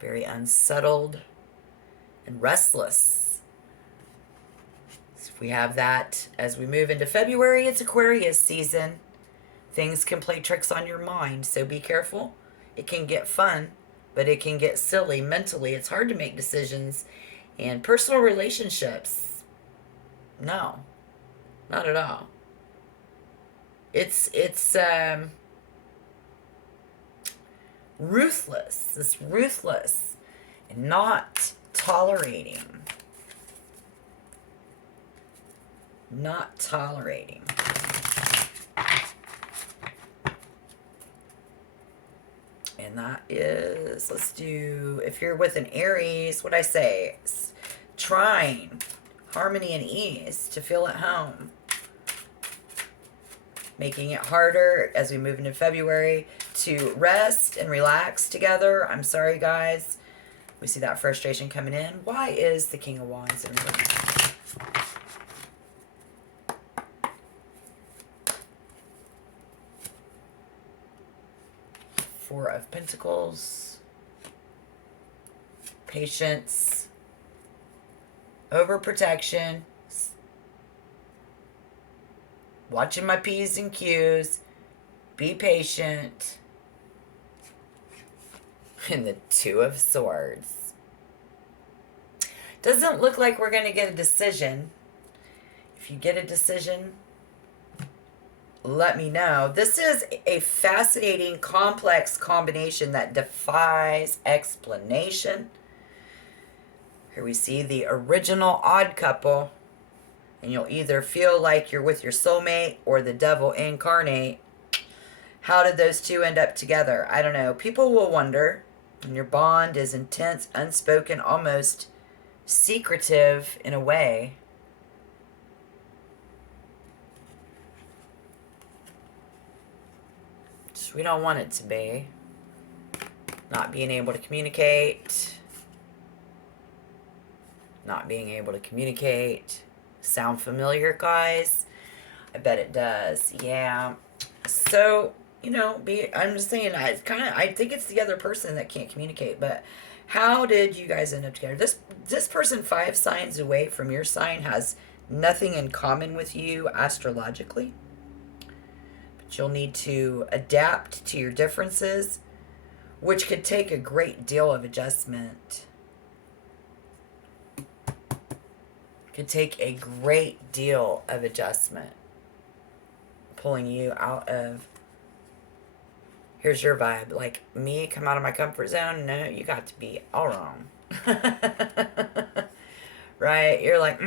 very unsettled and restless. So if we have that as we move into February, it's Aquarius season. Things can play tricks on your mind, so be careful. It can get fun, but it can get silly mentally. It's hard to make decisions. And personal relationships, no, not at all. It's ruthless. It's ruthless and not tolerating. Not tolerating. And that is, let's do, if you're with an Aries, what I say, trying harmony and ease to feel at home. Making it harder as we move into February to rest and relax together. I'm sorry, guys. We see that frustration coming in. Why is the King of Wands in reverse? Four of Pentacles. Patience. Overprotection. Watching my P's and Q's. Be patient. And the Two of Swords. Doesn't look like we're going to get a decision. If you get a decision, let me know. This is a fascinating, complex combination that defies explanation. Here we see the original odd couple. And you'll either feel like you're with your soulmate or the devil incarnate. How did those two end up together? I don't know. People will wonder. And your bond is intense, unspoken, almost secretive in a way. Just, we don't want it to be. Not being able to communicate. Not being able to communicate. Sound familiar, guys? I bet it does. Yeah. So, you know, I'm just saying, I think it's the other person that can't communicate. But how did you guys end up together? This person 5 signs away from your sign has nothing in common with you astrologically. But you'll need to adapt to your differences, which could take a great deal of adjustment. Could take a great deal of adjustment. Pulling you out of, here's your vibe. Like, me, come out of my comfort zone? No, you got to be all wrong. Right? You're like,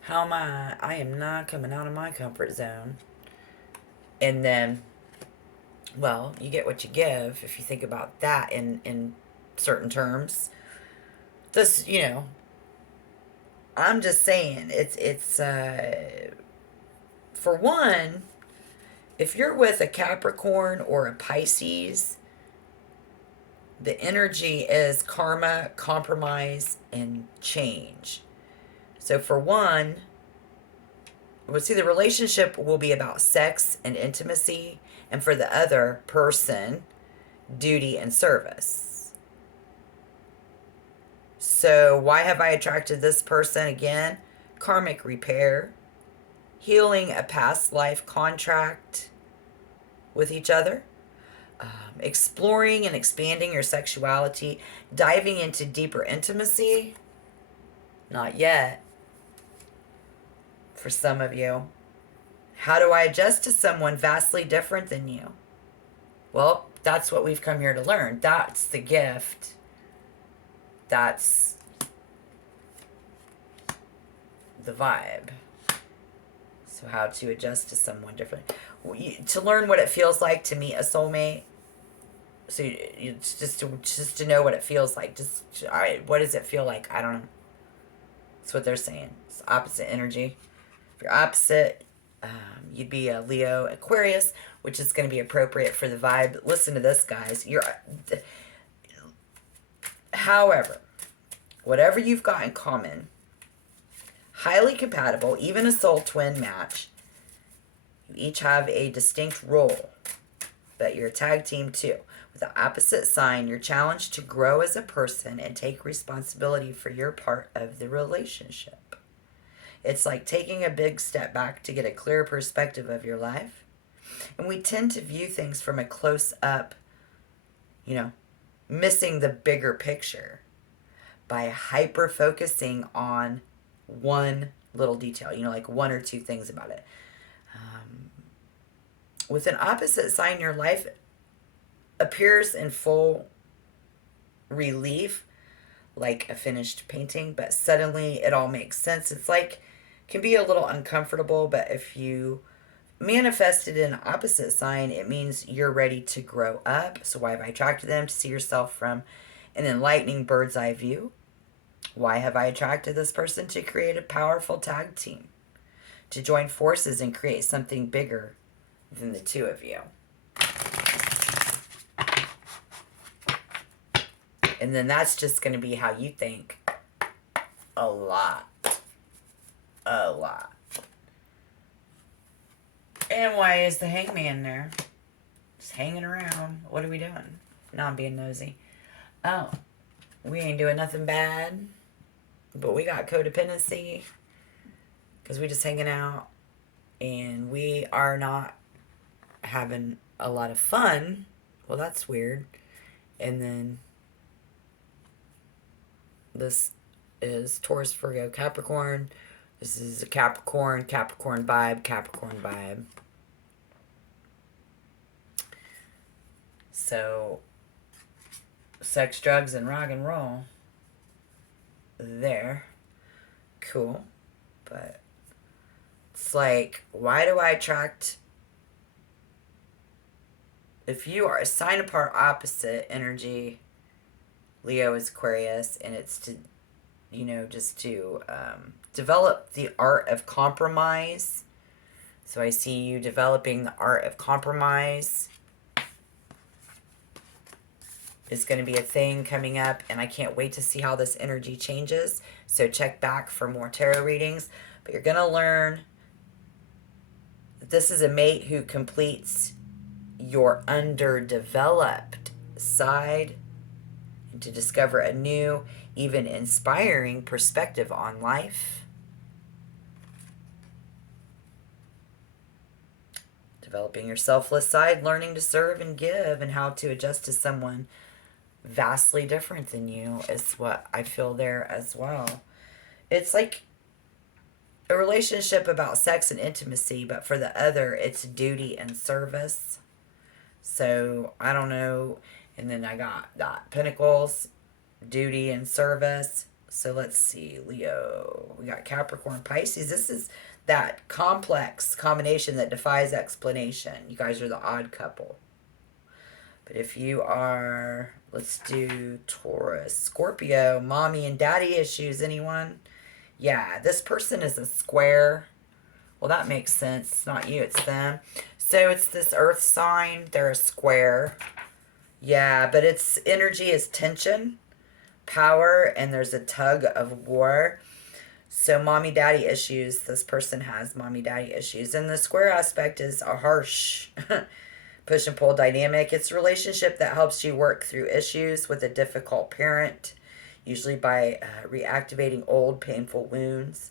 how am I? I am not coming out of my comfort zone. And then, well, you get what you give if you think about that in certain terms. This, you know, I'm just saying, it's for one, if you're with a Capricorn or a Pisces, the energy is karma, compromise, and change. So for one, we'll see the relationship will be about sex and intimacy, and for the other person, duty and service. So why have I attracted this person again? Karmic repair, healing a past life contract with each other, exploring and expanding your sexuality, diving into deeper intimacy. Not yet. For some of you. How do I adjust to someone vastly different than you? Well, that's what we've come here to learn. That's the gift. That's the vibe. So how to adjust to someone different. To learn what it feels like to meet a soulmate. So just to know what it feels like. All right, what does it feel like? I don't know. That's what they're saying. It's opposite energy. If you're opposite, you'd be a Leo Aquarius, which is going to be appropriate for the vibe. Listen to this, guys. However, whatever you've got in common, highly compatible, even a soul twin match, you each have a distinct role, but you're a tag team too. With the opposite sign, you're challenged to grow as a person and take responsibility for your part of the relationship. It's like taking a big step back to get a clear perspective of your life. And we tend to view things from a close up, missing the bigger picture by hyper focusing on one little detail, like one or two things about it. With an opposite sign, your life appears in full relief, like a finished painting, but suddenly it all makes sense. It's like, can be a little uncomfortable, but if you manifested in an opposite sign, it means you're ready to grow up. So why have I attracted them? To see yourself from an enlightening bird's eye view. Why have I attracted this person? To create a powerful tag team, to join forces and create something bigger than the two of you. And then that's just going to be how you think a lot. A lot. And why is the hangman there? Just hanging around. What are we doing? No, I'm being nosy. Oh, we ain't doing nothing bad. But we got codependency. Because we just hanging out. And we are not having a lot of fun. Well, that's weird. And then this is Taurus, Virgo, Capricorn. This is a Capricorn vibe. So, sex, drugs, and rock and roll. There. Cool. But it's like, why do I attract... If you are a sign apart opposite energy, Leo is Aquarius, and it's to, just to develop the art of compromise. So I see you developing the art of compromise. It's going to be a thing coming up, and I can't wait to see how this energy changes. So check back for more tarot readings. But you're going to learn that this is a mate who completes your underdeveloped side, and to discover a new, even inspiring perspective on life. Developing your selfless side, learning to serve and give, and how to adjust to someone vastly different than you is what I feel there as well. It's like a relationship about sex and intimacy, but for the other, it's duty and service. So, I don't know. And then I got that Pentacles, duty and service. So, let's see. Leo. We got Capricorn, Pisces. This is that complex combination that defies explanation. You guys are the odd couple. But if you are, let's do Taurus, Scorpio, mommy and daddy issues. Anyone? Yeah, this person is a square. Well, that makes sense. It's not you, it's them. So it's this earth sign. They're a square. Yeah, but its energy is tension, power, and there's a tug of war. So mommy-daddy issues. This person has mommy-daddy issues. And the square aspect is a harsh push and pull dynamic. It's a relationship that helps you work through issues with a difficult parent, usually by reactivating old painful wounds.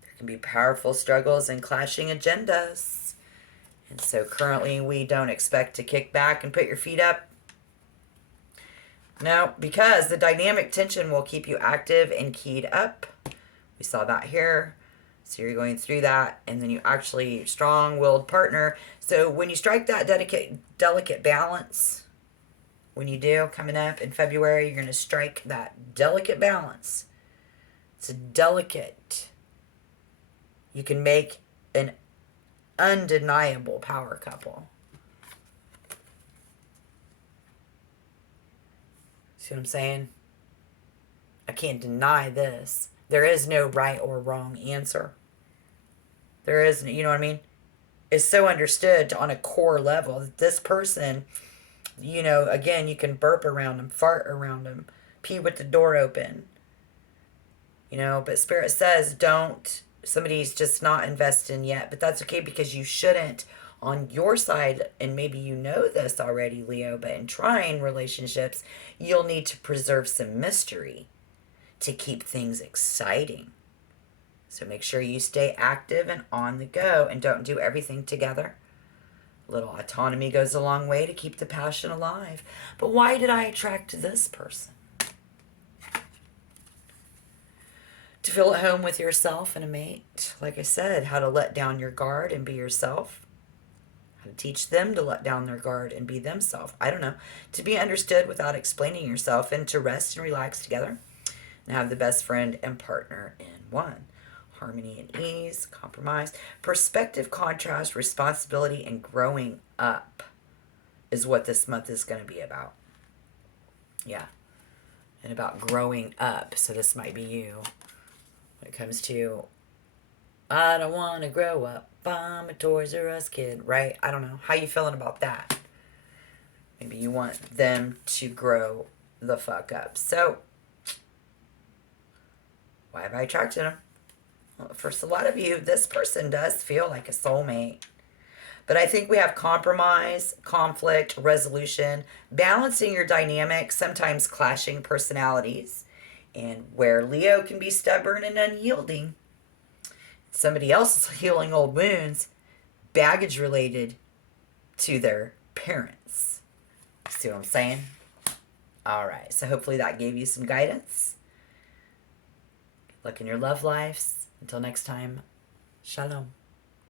There can be powerful struggles and clashing agendas. And so currently we don't expect to kick back and put your feet up. No, because the dynamic tension will keep you active and keyed up. We saw that here. So you're going through that, and then you actually strong-willed partner. So when you strike that delicate balance, when you do, coming up in February, you're going to strike that delicate balance. It's a delicate. You can make an undeniable power couple. See what I'm saying? I can't deny this. There is no right or wrong answer. There is, you know what I mean? It's so understood on a core level that this person, again, you can burp around them, fart around them, pee with the door open. But Spirit says don't. Somebody's just not investing yet, but that's okay because you shouldn't on your side, and maybe you know this already, Leo, but in trying relationships, you'll need to preserve some mystery to keep things exciting. So make sure you stay active and on the go and don't do everything together. A little autonomy goes a long way to keep the passion alive. But why did I attract this person? To feel at home with yourself and a mate. Like I said, how to let down your guard and be yourself. How to teach them to let down their guard and be themselves. I don't know. To be understood without explaining yourself, and to rest and relax together and have the best friend and partner in one. Harmony and ease, compromise, perspective, contrast, responsibility, and growing up is what this month is going to be about. Yeah. And about growing up. So this might be you. When it comes to, I don't want to grow up. I'm a Toys R Us kid, right? I don't know. How you feeling about that? Maybe you want them to grow the fuck up. So, why have I attracted them? Well, for a lot of you, this person does feel like a soulmate. But I think we have compromise, conflict, resolution, balancing your dynamics, sometimes clashing personalities, and where Leo can be stubborn and unyielding. Somebody else is healing old wounds, baggage related to their parents. See what I'm saying? All right, so hopefully that gave you some guidance. Good luck in your love lives. Until next time, shalom.